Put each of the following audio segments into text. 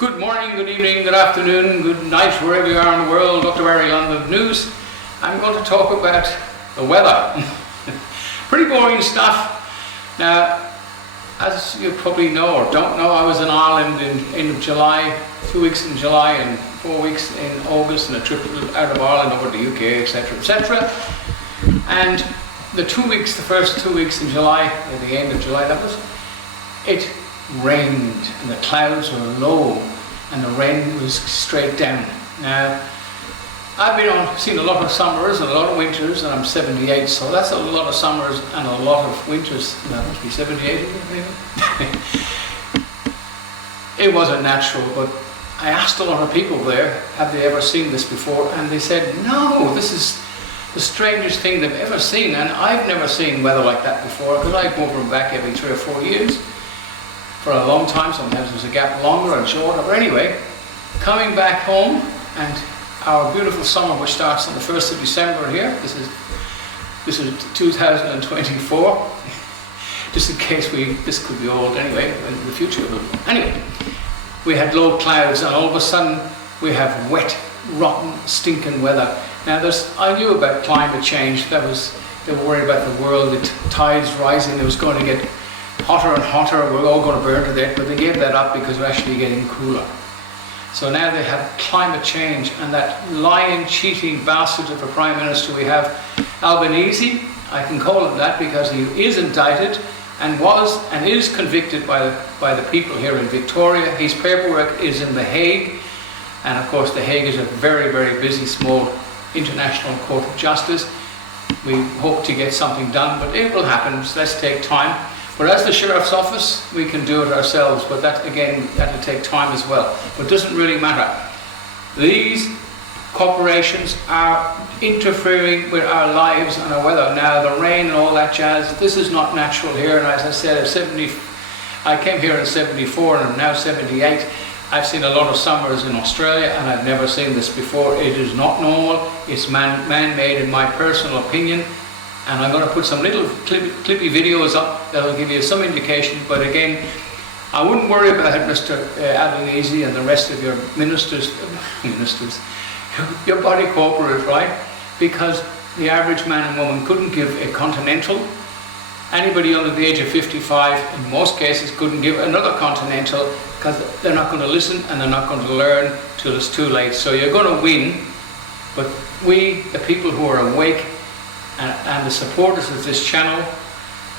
Good morning, good evening, good afternoon, good night, wherever you are in the world. Dr. Barry London News. I'm going to talk about the weather. Pretty boring stuff. Now, as you probably know or don't know, I was in Ireland in end of July, 2 weeks in July and 4 weeks in August, and a trip out of Ireland over to the UK, etc., etc. And the first 2 weeks in July, at the end of July, it rained and the clouds were low and the rain was straight down. Now, I've seen a lot of summers and a lot of winters, and I'm 78, so that's a lot of summers and a lot of winters. That must be 78, maybe. It wasn't natural, but I asked a lot of people there, have they ever seen this before? And they said, no, this is the strangest thing they've ever seen, and I've never seen weather like that before, because I go over and back every 3 or 4 years for a long time. Sometimes there's a gap longer and shorter, but anyway, coming back home, and our beautiful summer, which starts on the 1st of December here, this is 2024, just in case this could be old anyway, in the future. Anyway, we had low clouds, and all of a sudden we have wet, rotten, stinking weather. Now I knew about climate change. They were worried about the world, the tides rising, it was going to get hotter and hotter, we're all going to burn to death, but they gave that up because we're actually getting cooler. So now they have climate change, and that lying, cheating bastard of a Prime Minister we have, Albanese, I can call him that because he is indicted and was and is convicted by the people here in Victoria. His paperwork is in The Hague, and of course The Hague is a very, very busy, small international court of justice. We hope to get something done, but it will happen, so let's take time. But as the Sheriff's Office, we can do it ourselves, but that again, that'll take time as well. But it doesn't really matter. These corporations are interfering with our lives and our weather. Now, the rain and all that jazz, this is not natural here, and as I said, I came here in 74 and I'm now 78. I've seen a lot of summers in Australia, and I've never seen this before. It is not normal. It's man-made in my personal opinion. And I'm going to put some little clippy videos up that will give you some indication. But again, I wouldn't worry about it, Mr. Albanese and the rest of your ministers, your body corporate, right? Because the average man and woman couldn't give a continental. Anybody under the age of 55, in most cases, couldn't give another continental, because they're not going to listen and they're not going to learn till it's too late. So you're going to win, but we, the people who are awake, and the supporters of this channel,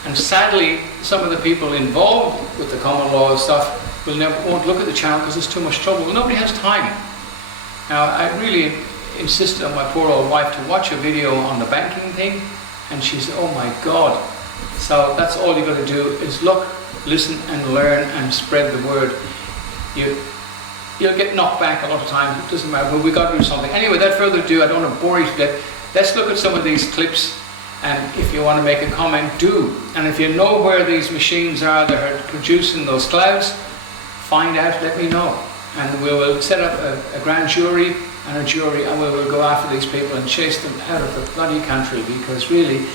and sadly some of the people involved with the common law and stuff won't look at the channel because there's too much trouble. Well, nobody has time. Now, I really insisted on my poor old wife to watch a video on the banking thing, and she said, oh my God. So that's all you've got to do is look, listen and learn and spread the word. You'll get knocked back a lot of times, it doesn't matter, but we've got to do something. Anyway, without further ado, I don't want to bore you to death. Let's look at some of these clips, and if you want to make a comment, do. And if you know where these machines are that are producing those clouds, find out, let me know. And we will set up a grand jury and a jury, and we will go after these people and chase them out of the bloody country, because really,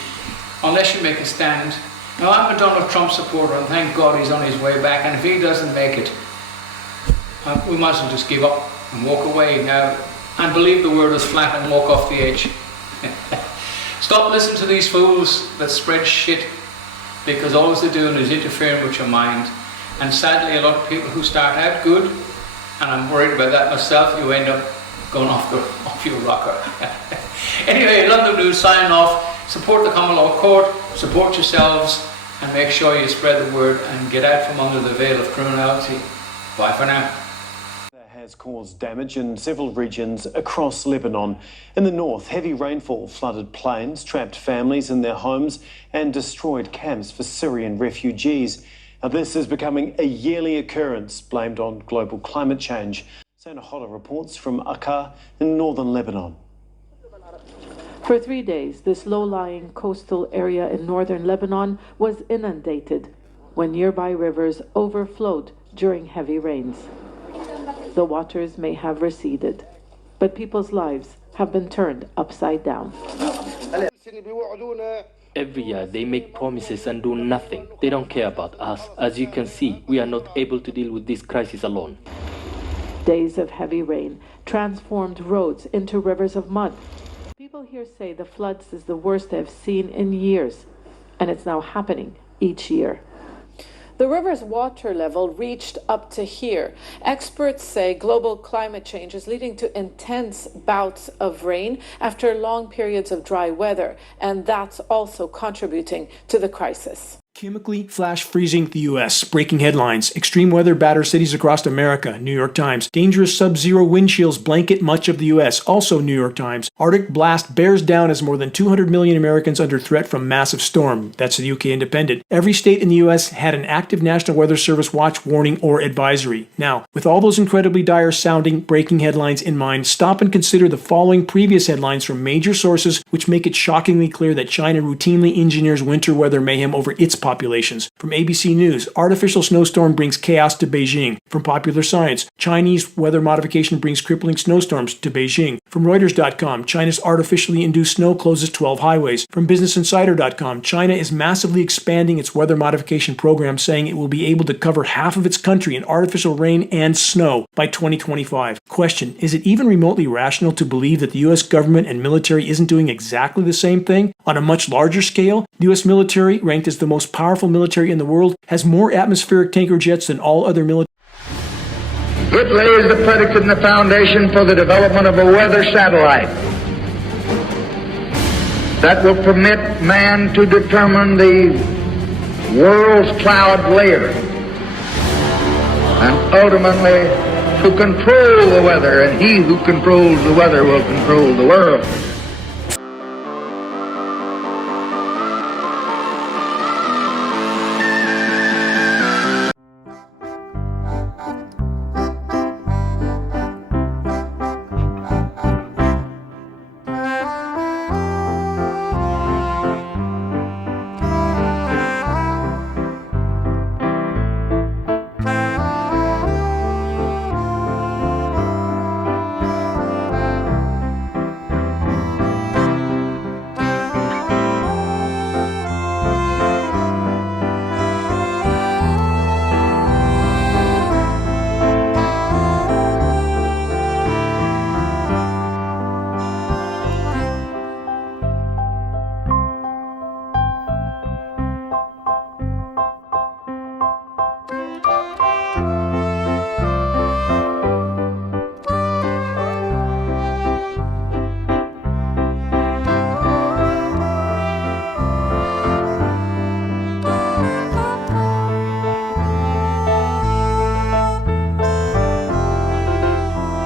unless you make a stand. Now, I'm a Donald Trump supporter, and thank God he's on his way back, and if he doesn't make it, we might as well just give up and walk away now, and believe the word is flat and walk off the edge. Stop listening to these fools that spread shit, because all they're doing is interfering with your mind. And sadly, a lot of people who start out good, and I'm worried about that myself, you end up going off your rocker. Anyway, London News signing off. Support the common law court, support yourselves, and make sure you spread the word and get out from under the veil of criminality. Bye for now. Has caused damage in several regions across Lebanon. In the north, heavy rainfall flooded plains, trapped families in their homes and destroyed camps for Syrian refugees. Now, this is becoming a yearly occurrence blamed on global climate change. Sana Holla reports from Akka in northern Lebanon. For 3 days, this low-lying coastal area in northern Lebanon was inundated when nearby rivers overflowed during heavy rains. The waters may have receded, but people's lives have been turned upside down. Every year they make promises and do nothing. They don't care about us. As you can see, we are not able to deal with this crisis alone. Days of heavy rain transformed roads into rivers of mud. People here say the floods is the worst they've seen in years, and it's now happening each year. The river's water level reached up to here. Experts say global climate change is leading to intense bouts of rain after long periods of dry weather, and that's also contributing to the crisis. Chemically flash freezing the U.S. Breaking headlines. Extreme weather batters cities across America. New York Times. Dangerous sub-zero wind chills blanket much of the U.S. Also New York Times. Arctic blast bears down as more than 200 million Americans under threat from massive storm. That's the UK Independent. Every state in the U.S. had an active National Weather Service watch, warning, or advisory. Now, with all those incredibly dire sounding breaking headlines in mind, stop and consider the following previous headlines from major sources which make it shockingly clear that China routinely engineers winter weather mayhem over its populations. From ABC News, artificial snowstorm brings chaos to Beijing. From Popular Science, Chinese weather modification brings crippling snowstorms to Beijing. From Reuters.com, China's artificially induced snow closes 12 highways. From BusinessInsider.com, China is massively expanding its weather modification program, saying it will be able to cover half of its country in artificial rain and snow by 2025. Question: is it even remotely rational to believe that the U.S. government and military isn't doing exactly the same thing? On a much larger scale, the U.S. military, ranked as the most powerful military in the world, has more atmospheric tanker jets than all other military. It lays the predicate and the foundation for the development of a weather satellite that will permit man to determine the world's cloud layer and ultimately to control the weather, and he who controls the weather will control the world.